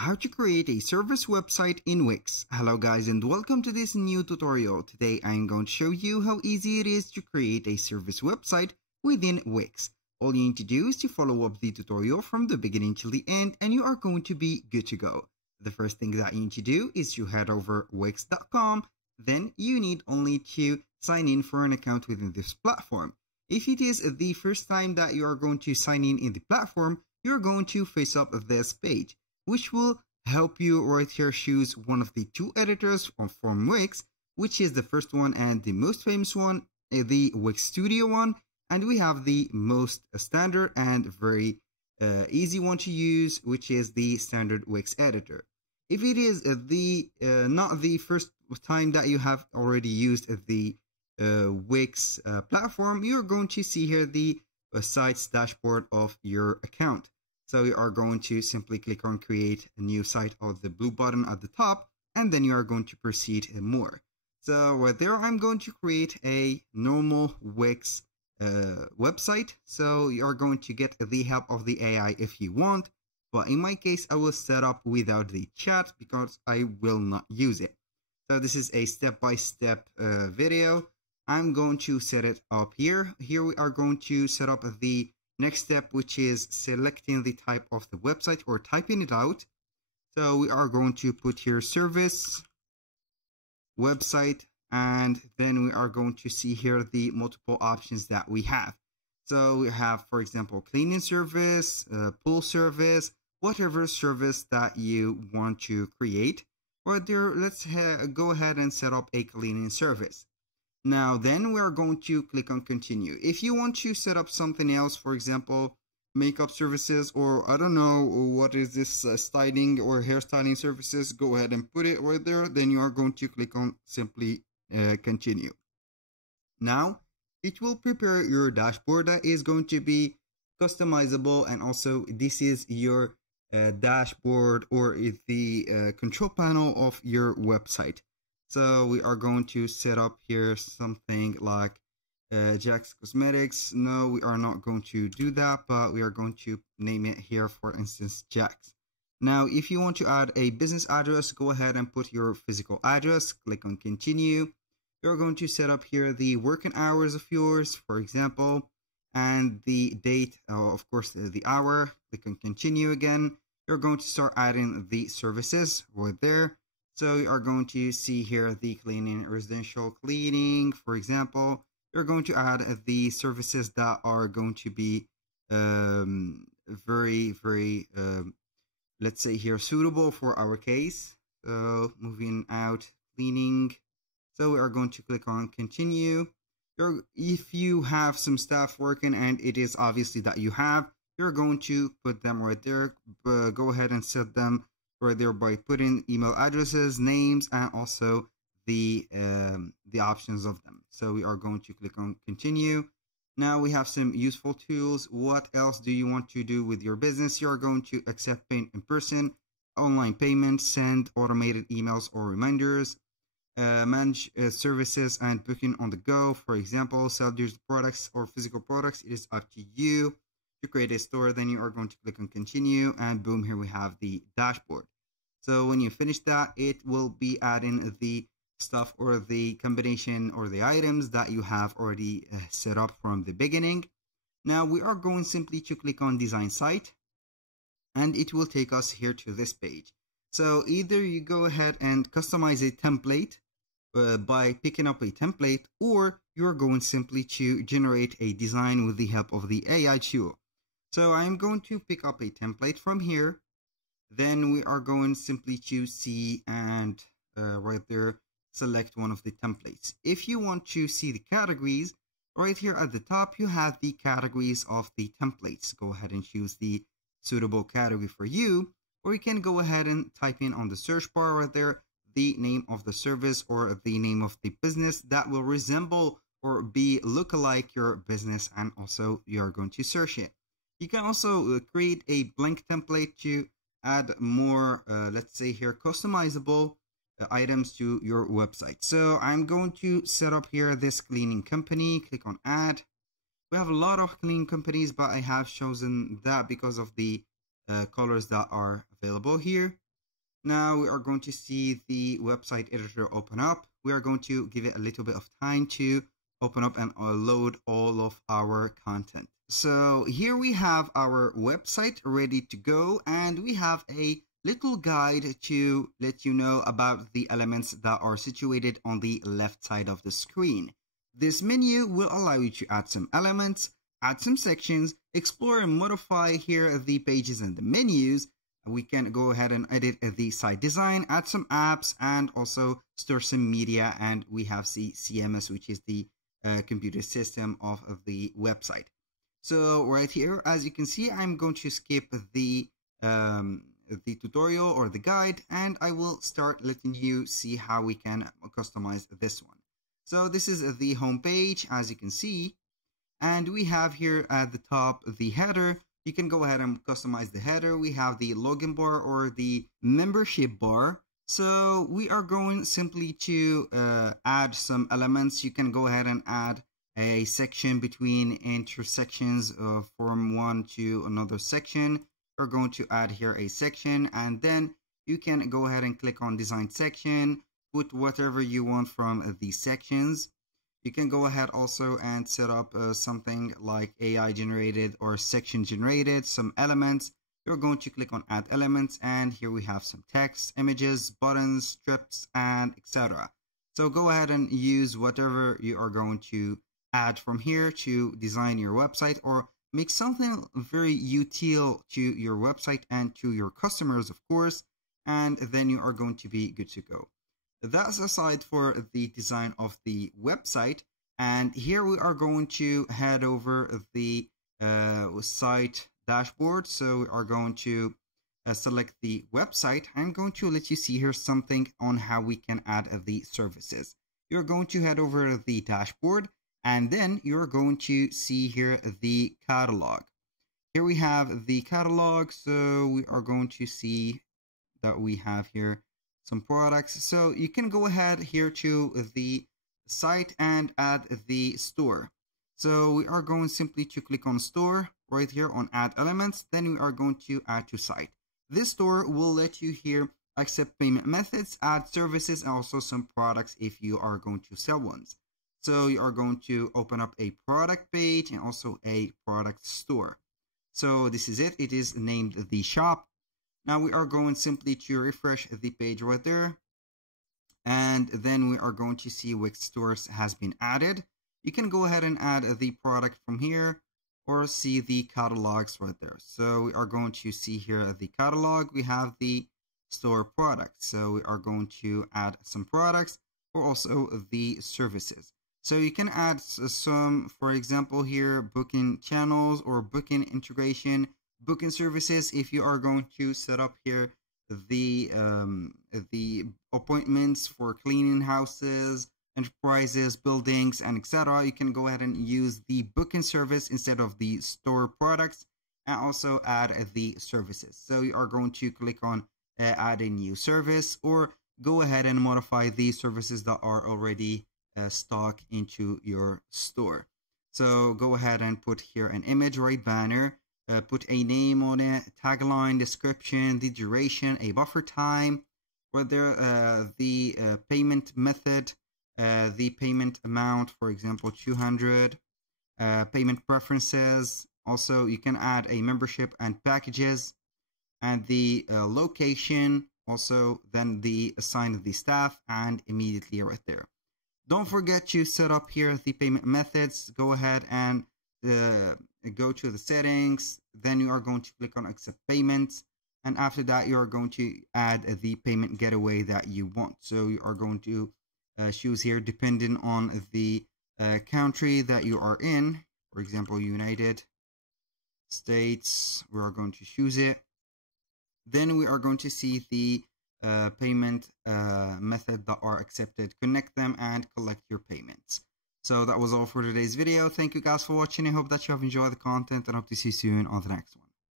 How to create a service website in Wix. Hello guys and welcome to this new tutorial. Today I'm going to show you how easy it is to create a service website within Wix. All you need to do is to follow up the tutorial from the beginning till the end and you are going to be good to go. The first thing that you need to do is to head over wix.com. Then you need only to sign in for an account within this platform. If it is the first time that you are going to sign in the platform, you're going to face up this page, which will help you right here choose one of the two editors from Wix, which is the first one and the most famous one, the Wix Studio one, and we have the most standard and very easy one to use, which is the standard Wix editor. If it is not the first time that you have already used the Wix platform, you're going to see here the site's dashboard of your account. So you are going to simply click on create a new site or the blue button at the top, and then you are going to proceed more. So right there, I'm going to create a normal Wix website. So you are going to get the help of the AI if you want. But in my case, I will set up without the chat because I will not use it. So this is a step-by-step video. I'm going to set it up here. Here we are going to set up the next step, which is selecting the type of the website or typing it out. So we are going to put here service website, and then we are going to see here the multiple options that we have. So we have, for example, cleaning service, pool service, whatever service that you want to create. Or there, let's go ahead and set up a cleaning service. Now then we are going to click on continue. If you want to set up something else, for example, makeup services, or I don't know what is this styling or hairstyling services, go ahead and put it right there. Then you are going to click on simply continue. Now it will prepare your dashboard that is going to be customizable, and also this is your dashboard or the control panel of your website. So we are going to set up here something like Jack's Cosmetics. No, we are not going to do that, but we are going to name it here, for instance, Jack's. Now, if you want to add a business address, go ahead and put your physical address, click on continue. You're going to set up here the working hours of yours, for example, and the date, of course, the hour. Click on continue again. You're going to start adding the services right there. So you are going to see here the cleaning, residential cleaning, for example. You're going to add the services that are going to be very, let's say here, suitable for our case. So moving out, cleaning. So we are going to click on continue. If you have some staff working, and it is obviously that you have, you're going to put them right there. Go ahead and set them right there by putting email addresses, names, and also the options of them. So we are going to click on continue. Now we have some useful tools. What else do you want to do with your business? You're going to accept payment in person, online payments, send automated emails or reminders, manage services and booking on the go. For example, sell digital products or physical products. It is up to you. To create a store, then you are going to click on continue, and boom, here we have the dashboard. So when you finish that, it will be adding the stuff or the combination or the items that you have already set up from the beginning. Now we are going simply to click on design site, and it will take us here to this page. So either you go ahead and customize a template by picking up a template, or you're going simply to generate a design with the help of the AI tool. So I'm going to pick up a template from here. Then we are going simply to see and right there, select one of the templates. If you want to see the categories, right here at the top, you have the categories of the templates. Go ahead and choose the suitable category for you, or you can go ahead and type in on the search bar right there, the name of the service or the name of the business that will resemble or be look-alike your business, and also you're going to search it. You can also create a blank template to add more, let's say here, customizable items to your website. So I'm going to set up here this cleaning company, click on add. We have a lot of cleaning companies, but I have chosen that because of the colors that are available here. Now we are going to see the website editor open up. We are going to give it a little bit of time to open up and load all of our content. So here we have our website ready to go, and we have a little guide to let you know about the elements that are situated on the left side of the screen. This menu will allow you to add some elements, add some sections, explore and modify here the pages and the menus. We can go ahead and edit the site design, add some apps, and also store some media. And we have the CMS, which is the computer system of the website. So right here, as you can see, I'm going to skip the tutorial or the guide, and I will start letting you see how we can customize this one. So this is the home page, as you can see, and we have here at the top the header. You can go ahead and customize the header. We have the login bar or the membership bar. So we are going simply to add some elements. You can go ahead and add a section between intersections from one to another section. We're going to add here a section, and then you can go ahead and click on design section, put whatever you want from these sections. You can go ahead also and set up something like AI generated or section generated, some elements. You're going to click on add elements, and here we have some text, images, buttons, strips, and etc. So go ahead and use whatever you are going to add from here to design your website or make something very util to your website and to your customers, of course, and then you are going to be good to go. That's aside for the design of the website, and here we are going to head over the site dashboard. So we are going to select the website. I'm going to let you see here something on how we can add the services. You're going to head over the dashboard, and then you're going to see here the catalog. Here we have the catalog. So we are going to see that we have here some products. So you can go ahead here to the site and add the store. So we are going simply to click on store right here on add elements. Then we are going to add to site. This store will let you here accept payment methods, add services, and also some products if you are going to sell ones. So you are going to open up a product page and also a product store. So this is it. It is named the shop. Now we are going simply to refresh the page right there. And then we are going to see which stores has been added. You can go ahead and add the product from here or see the catalogs right there. So we are going to see here the catalog. We have the store products. So we are going to add some products or also the services. So you can add some, for example, here, booking channels or booking integration, booking services. If you are going to set up here the appointments for cleaning houses, enterprises, buildings, and etc., you can go ahead and use the booking service instead of the store products, and also add the services. So you are going to click on add a new service, or go ahead and modify the services that are already stock into your store. So go ahead and put here an image, right, banner, put a name on it, tagline, description, the duration, a buffer time, whether the payment method, the payment amount, for example 200, payment preferences. Also you can add a membership and packages, and the location, also then the assign of the staff, and immediately right there. Don't forget to set up here the payment methods. Go ahead and go to the settings. Then you are going to click on accept payments. And after that, you are going to add the payment gateway that you want. So you are going to choose here depending on the country that you are in. For example, United States, we are going to choose it. Then we are going to see the payment method that are accepted, connect them, and collect your payments. So that was all for today's video. Thank you guys for watching. I hope that you have enjoyed the content, and hope to see you soon on the next one.